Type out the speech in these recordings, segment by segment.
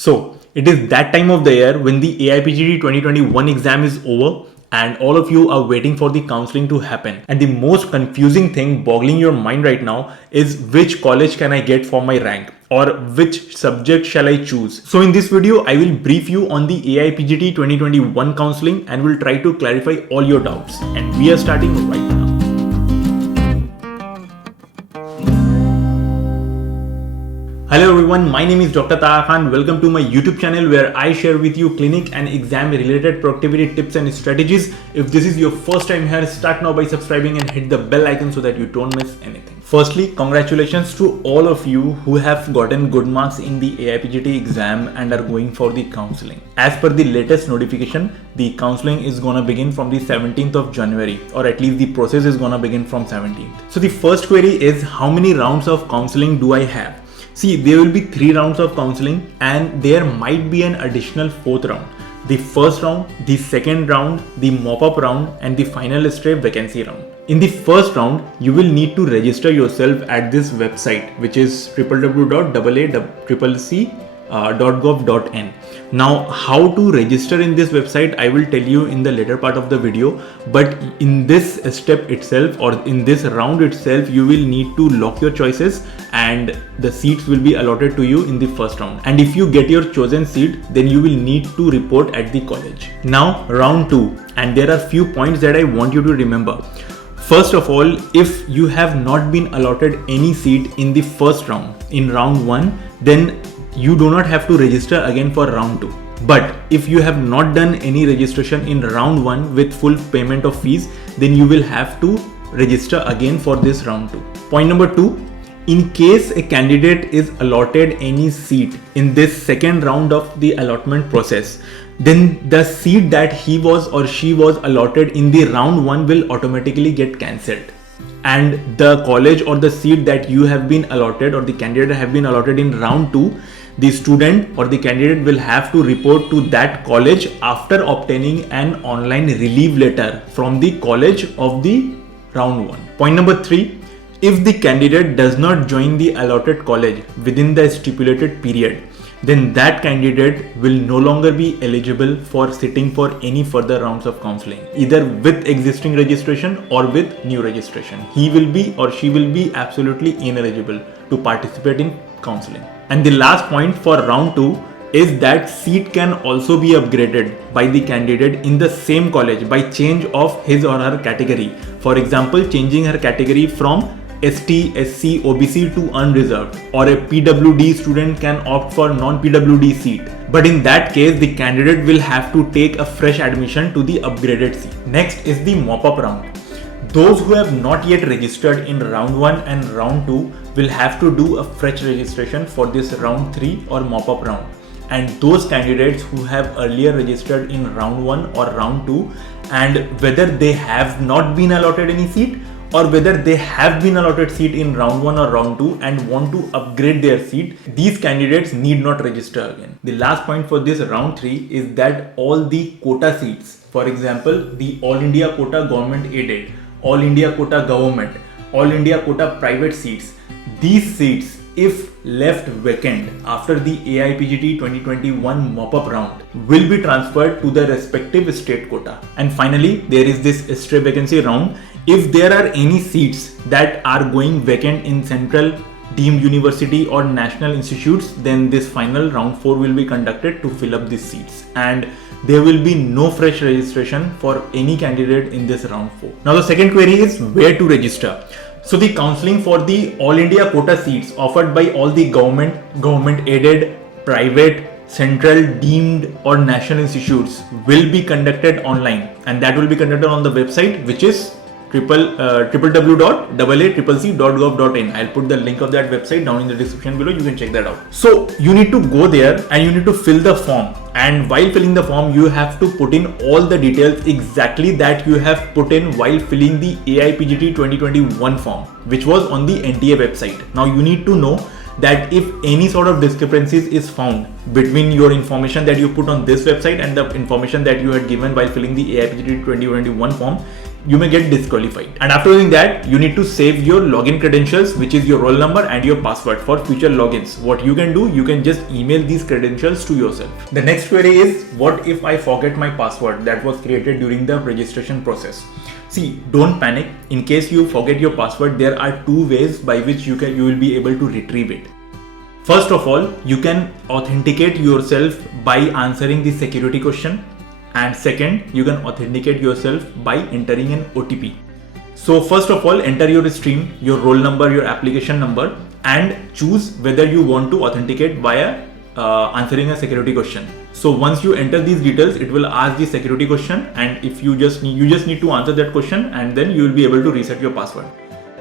So it is that time of the year when the AIPGT 2021 exam is over and all of you are waiting for the counseling to happen. And the most confusing thing boggling your mind right now is which college can I get for my rank or which subject shall I choose. So in this video, I will brief you on the AIPGT 2021 counseling and will try to clarify all your doubts. And we are starting right now. Hello everyone, my name is Dr. Taha Khan. Welcome to my YouTube channel where I share with you clinic and exam related productivity tips and strategies. If this is your first time here, start now by subscribing and hit the bell icon so that you don't miss anything. Firstly, congratulations to all of you who have gotten good marks in the AIPGT exam and are going for the counseling. As per the latest notification, the counseling is gonna begin from the 17th of January, or at least the process is gonna begin from 17th. So the first query is, how many rounds of counseling do I have? See, there will be 3 rounds of counseling and there might be an additional 4th round. The first round, the second round, the mop-up round and the final stray vacancy round. In the first round, you will need to register yourself at this website, which is www.aaccc.gov.in. Now, how to register in this website, I will tell you in the later part of the video, but in this step itself or in this round itself, you will need to lock your choices and the seats will be allotted to you in the first round. And if you get your chosen seat, then you will need to report at the college. Now, round 2, and there are few points that I want you to remember. First of all, if you have not been allotted any seat in the first round, in round 1, then you do not have to register again for round 2. But if you have not done any registration in round 1 with full payment of fees, then you will have to register again for this round 2. Point number 2, in case a candidate is allotted any seat in this second round of the allotment process, then the seat that he was or she was allotted in the round 1 will automatically get cancelled. And the college or the seat that you have been allotted or the candidate have been allotted in round 2, the student or the candidate will have to report to that college after obtaining an online relief letter from the college of the round 1. Point number 3, if the candidate does not join the allotted college within the stipulated period, then that candidate will no longer be eligible for sitting for any further rounds of counseling, either with existing registration or with new registration. He will be or she will be absolutely ineligible to participate in counseling. And the last point for round 2 is that seat can also be upgraded by the candidate in the same college by change of his or her category. For example, changing her category from ST, SC, OBC to unreserved, or a PWD student can opt for non-PWD seat. But in that case, the candidate will have to take a fresh admission to the upgraded seat. Next is the mop-up round. Those who have not yet registered in round 1 and round 2 will have to do a fresh registration for this round 3 or mop-up round. And those candidates who have earlier registered in round 1 or round 2, and whether they have not been allotted any seat or whether they have been allotted seat in round 1 or round 2 and want to upgrade their seat, these candidates need not register again. The last point for this round 3 is that all the quota seats, for example, the All India quota government aided, All India quota government, All India quota private seats, these seats, if left vacant after the AIPGT 2021 mop-up round, will be transferred to the respective state quota. And finally, there is this stray vacancy round. If there are any seats that are going vacant in central deemed university or national institutes, then this final round 4 will be conducted to fill up these seats. And there will be no fresh registration for any candidate in this round 4. Now the second query is where to register. So the counseling for the All India quota seats offered by all the government aided, private, central deemed or national institutes will be conducted online, and that will be conducted on the website, which is www.aaccc.gov.in. I'll put the link of that website down in the description below. You can check that out. So you need to go there and you need to fill the form. And while filling the form, you have to put in all the details exactly that you have put in while filling the AIPGT 2021 form, which was on the NTA website. Now you need to know that if any sort of discrepancies is found between your information that you put on this website and the information that you had given while filling the AIAPGET 2021 form, you may get disqualified. And after doing that, you need to save your login credentials, which is your roll number and your password for future logins. What you can do, you can just email these credentials to yourself. The next query is, what if I forget my password that was created during the registration process? See, don't panic. In case you forget your password, there are two ways by which you will be able to retrieve it. First of all, you can authenticate yourself by answering the security question. And second, you can authenticate yourself by entering an OTP. So first of all, enter your stream, your roll number, your application number, and choose whether you want to authenticate via answering a security question. So once you enter these details, it will ask the security question, and if you just need to answer that question, and then you will be able to reset your password.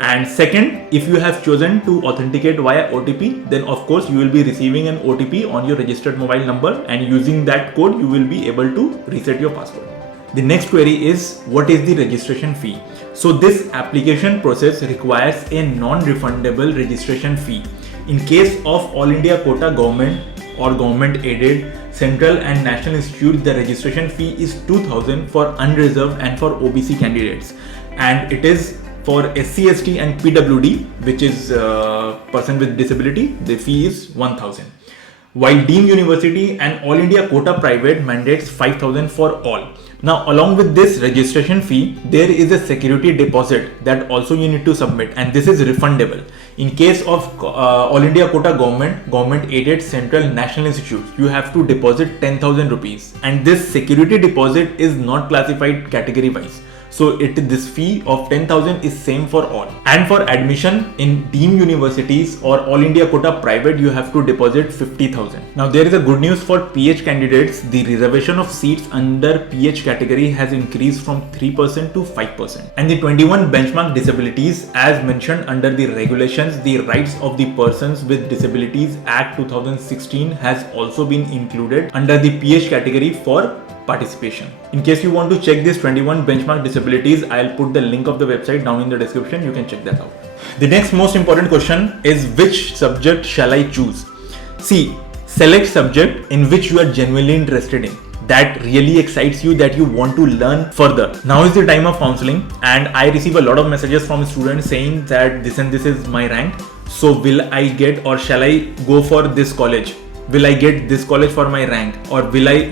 And second, if you have chosen to authenticate via OTP, then of course you will be receiving an OTP on your registered mobile number, and using that code you will be able to reset your password. The next query is, what is the registration fee? So this application process requires a non-refundable registration fee. In case of All India Quota Government or Government Aided Central and National Institute, the registration fee is 2000 for unreserved and for OBC candidates, and it is for SC, ST and PWD, which is person with disability, the fee is 1000. While deemed university and All India Quota Private mandates 5000 for all. Now, along with this registration fee, there is a security deposit that also you need to submit, and this is refundable. In case of All India Quota Government Aided Central National Institute, you have to deposit 10,000 rupees, and this security deposit is not classified category wise. So this fee of 10,000 is same for all. And for admission in deemed universities or All India Quota Private, you have to deposit 50,000. Now there is a good news for PH candidates. The reservation of seats under PH category has increased from 3% to 5%. And the 21 benchmark disabilities, as mentioned under the regulations, the Rights of the Persons with Disabilities Act 2016 has also been included under the PH category for participation. In case you want to check this 21 benchmark disabilities, I'll put the link of the website down in the description. You can check that out. The next most important question is, which subject shall I choose? See, select subject in which you are genuinely interested in, that really excites you, that you want to learn further. Now is the time of counseling, and I receive a lot of messages from students saying that this and this is my rank. So will I get, or shall I go for this college? Will I get this college for my rank, or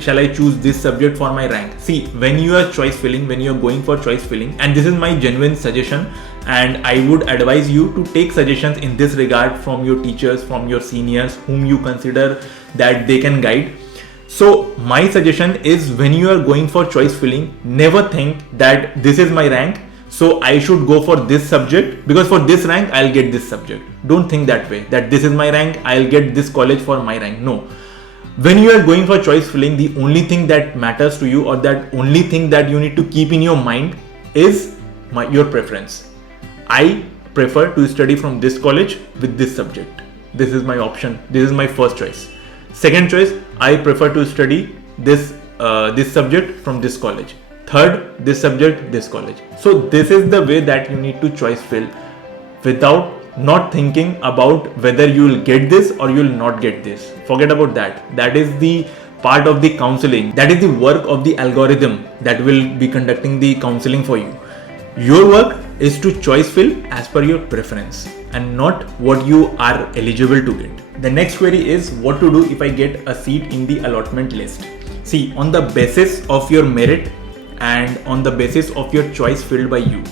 shall I choose this subject for my rank? See, when you are choice filling, when you are going for choice filling, and this is my genuine suggestion, and I would advise you to take suggestions in this regard from your teachers, from your seniors, whom you consider that they can guide. So my suggestion is, when you are going for choice filling, never think that this is my rank, so I should go for this subject because for this rank I'll get this subject. Don't think that way, that this is my rank, I'll get this college for my rank. No. When you are going for choice filling, the only thing that matters to you, or that only thing that you need to keep in your mind, is your preference. I prefer to study from this college with this subject. This is my option. This is my first choice. Second choice, I prefer to study this subject from this college. Third, this subject, this college. So this is the way that you need to choice fill, without not thinking about whether you will get this or you will not get this. Forget about that. That is the part of the counseling. That is the work of the algorithm that will be conducting the counseling for you. Your work is to choice fill as per your preference and not what you are eligible to get. The next query is, what to do if I get a seat in the allotment list? See, on the basis of your merit and on the basis of your choice filled by you,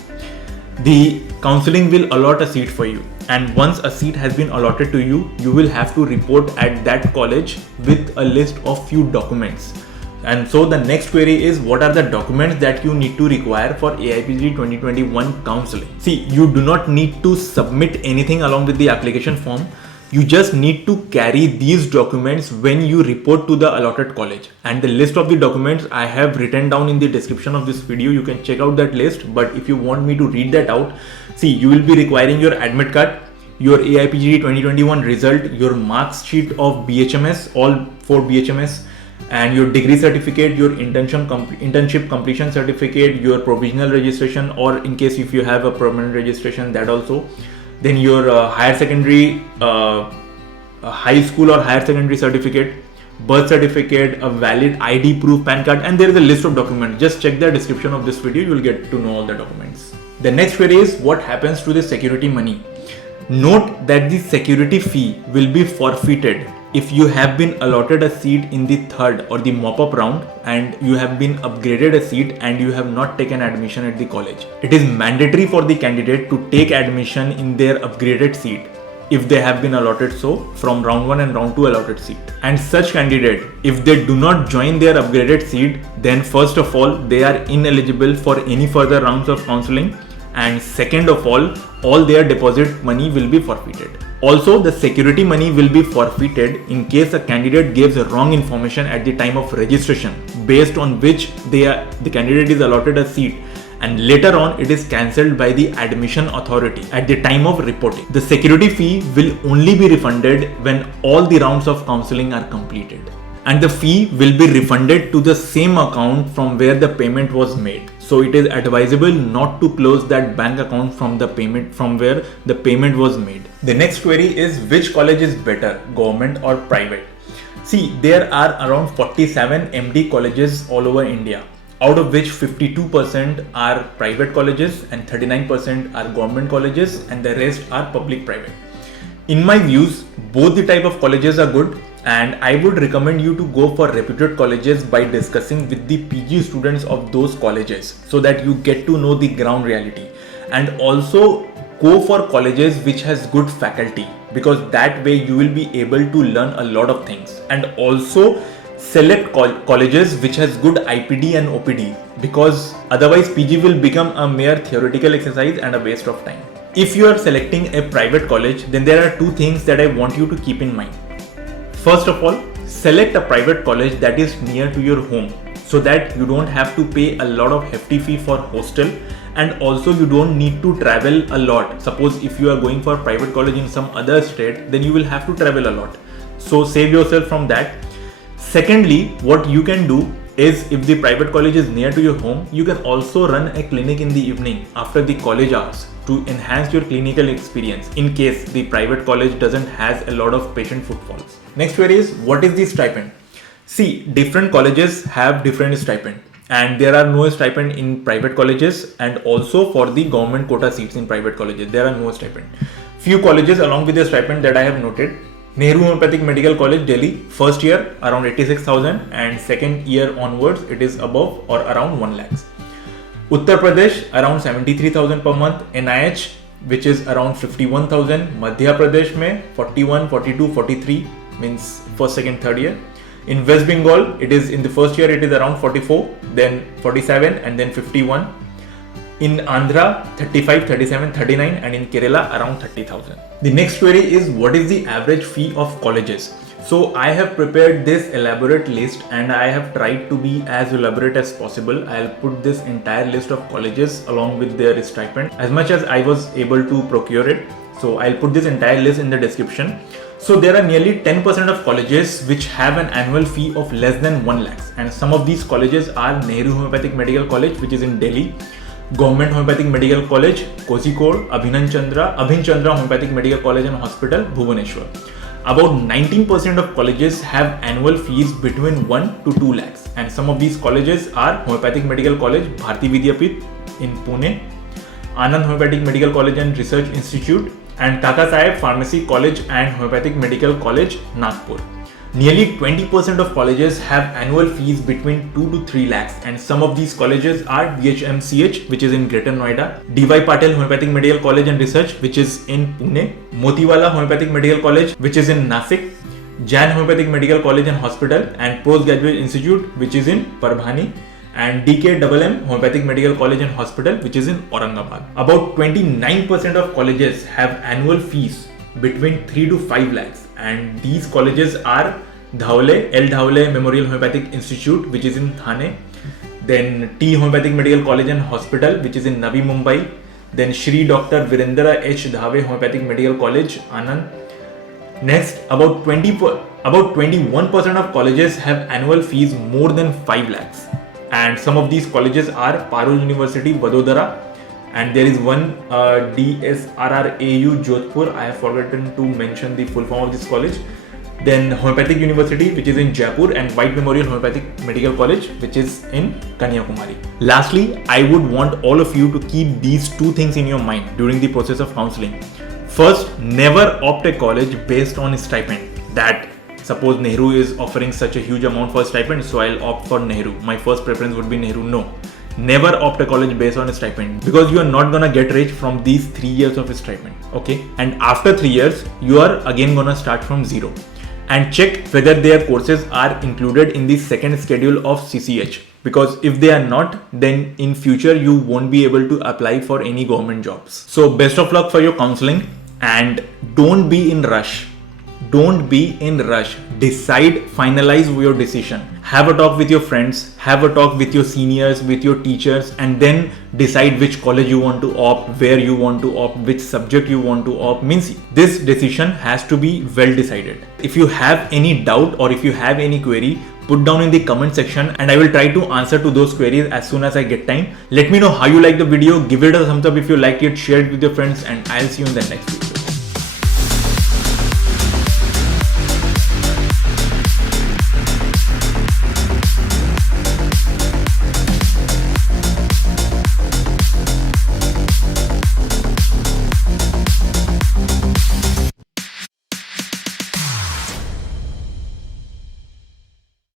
the counseling will allot a seat for you, and once a seat has been allotted to you, you will have to report at that college with a list of few documents. And so the next query is, what are the documents that you need to require for AIAPGET 2021 counseling? See, you do not need to submit anything along with the application form. You just need to carry these documents when you report to the allotted college, and the list of the documents I have written down in the description of this video. You can check out that list, but if you want me to read that out, see, you will be requiring your admit card, your AIAPGET 2021 result, your marks sheet of BHMS, all 4 BHMS, and your degree certificate, your internship completion certificate, your provisional registration, or in case if you have a permanent registration, that also. Then your higher secondary, high school or higher secondary certificate, birth certificate, a valid ID proof, PAN card, and there is a list of documents. Just check the description of this video, you will get to know all the documents. The next query is what happens to the security money. Note that the security fee will be forfeited if you have been allotted a seat in the third or the mop-up round and you have been upgraded a seat and you have not taken admission at the college. It is mandatory for the candidate to take admission in their upgraded seat if they have been allotted so from round 1 and round 2 allotted seat. And such candidate, if they do not join their upgraded seat, then first of all, they are ineligible for any further rounds of counseling, and second of all their deposit money will be forfeited. Also, the security money will be forfeited in case a candidate gives wrong information at the time of registration, based on which the candidate is allotted a seat, and later on it is cancelled by the admission authority at the time of reporting. The security fee will only be refunded when all the rounds of counseling are completed, and the fee will be refunded to the same account from where the payment was made. So it is advisable not to close that bank account from where the payment was made. The next query is which college is better, government or private? See, there are around 47 MD colleges all over India, out of which 52% are private colleges and 39% are government colleges, and the rest are public-private. In my views, both the type of colleges are good, and I would recommend you to go for reputed colleges by discussing with the PG students of those colleges so that you get to know the ground reality, and also go for colleges which has good faculty, because that way you will be able to learn a lot of things. And also select colleges which has good IPD and OPD, because otherwise PG will become a mere theoretical exercise and a waste of time. If you are selecting a private college, then there are two things that I want you to keep in mind. First of all, select a private college that is near to your home so that you don't have to pay a lot of hefty fee for hostel, and also you don't need to travel a lot. Suppose if you are going for private college in some other state, then you will have to travel a lot. So save yourself from that. Secondly, what you can do is, if the private college is near to your home, you can also run a clinic in the evening after the college hours to enhance your clinical experience in case the private college doesn't has a lot of patient footfalls. Next query is what is the stipend? See, different colleges have different stipend, and there are no stipend in private colleges, and also for the government quota seats in private colleges there are no stipend. Few colleges along with the stipend that I have noted: Nehru Homoeopathic Medical College, Delhi, first year around 86,000 and second year onwards it is above or around 1 lakh. Uttar Pradesh around 73,000 per month. NIH, which is around 51,000. Madhya Pradesh mein 41, 42, 43 means first, second, third year. In West Bengal, it is in the first year it is around 44, then 47 and then 51. In Andhra, 35, 37, 39, and in Kerala around 30,000. The next query is what is the average fee of colleges? So I have prepared this elaborate list and I have tried to be as elaborate as possible. I'll put this entire list of colleges along with their stipend as much as I was able to procure it. So I'll put this entire list in the description. So there are nearly 10% of colleges which have an annual fee of less than 1 lakh, and some of these colleges are Nehru Homoeopathic Medical College, which is in Delhi, Government Homeopathic Medical College, Kozhikode, Abhin Chandra Homeopathic Medical College and Hospital, Bhubaneswar. About 19% of colleges have annual fees between 1 to 2 lakhs, and some of these colleges are Homeopathic Medical College, Bharati Vidyapith in Pune, Anand Homeopathic Medical College and Research Institute, and Kaka Saheb Pharmacy College and Homeopathic Medical College, Nagpur. Nearly 20% of colleges have annual fees between 2 to 3 lakhs, and some of these colleges are BHMS, which is in Greater Noida, D.Y. Patil Homeopathic Medical College and Research, which is in Pune, Motiwala Homeopathic Medical College, which is in Nasik, Jain Homeopathic Medical College and Hospital and Postgraduate Institute, which is in Parbhani, and DKMM Homeopathic Medical College and Hospital, which is in Aurangabad. About 29% of colleges have annual fees between 3 to 5 lakhs, and these colleges are Dhawale, L. Dhawale Memorial Homeopathic Institute, which is in Thane, then T Homeopathic Medical College and Hospital, which is in Navi Mumbai, then Shri Dr. Virendra H. Dhave Homeopathic Medical College, Anand. Next, about 21% of colleges have annual fees more than 5 lakhs, and some of these colleges are Parul University, Vadodara, and there is one DSRRAU Jodhpur. I have forgotten to mention the full form of this college, then Homeopathic University, which is in Jaipur, and White Memorial Homeopathic Medical College, which is in Kanyakumari. Lastly, I would want all of you to keep these two things in your mind during the process of counseling. First, never opt a college based on a stipend. That suppose Nehru is offering such a huge amount for a stipend, so I'll opt for Nehru. My first preference would be Nehru. No. Never opt a college based on a stipend, because you are not gonna get rich from these 3 years of a stipend. Okay, and after 3 years you are again gonna start from zero. And check whether their courses are included in the second schedule of CCH, because if they are not, then in future you won't be able to apply for any government jobs. So best of luck for your counseling, and don't be in rush. Don't be in rush. Decide, finalize your decision. Have a talk with your friends, have a talk with your seniors, with your teachers, and then decide which college you want to opt, where you want to opt, which subject you want to opt. Means this decision has to be well decided. If you have any doubt or if you have any query, put down in the comment section and I will try to answer to those queries as soon as I get time. Let me know how you like the video. Give it a thumbs up if you liked it, share it with your friends, and I'll see you in the next video.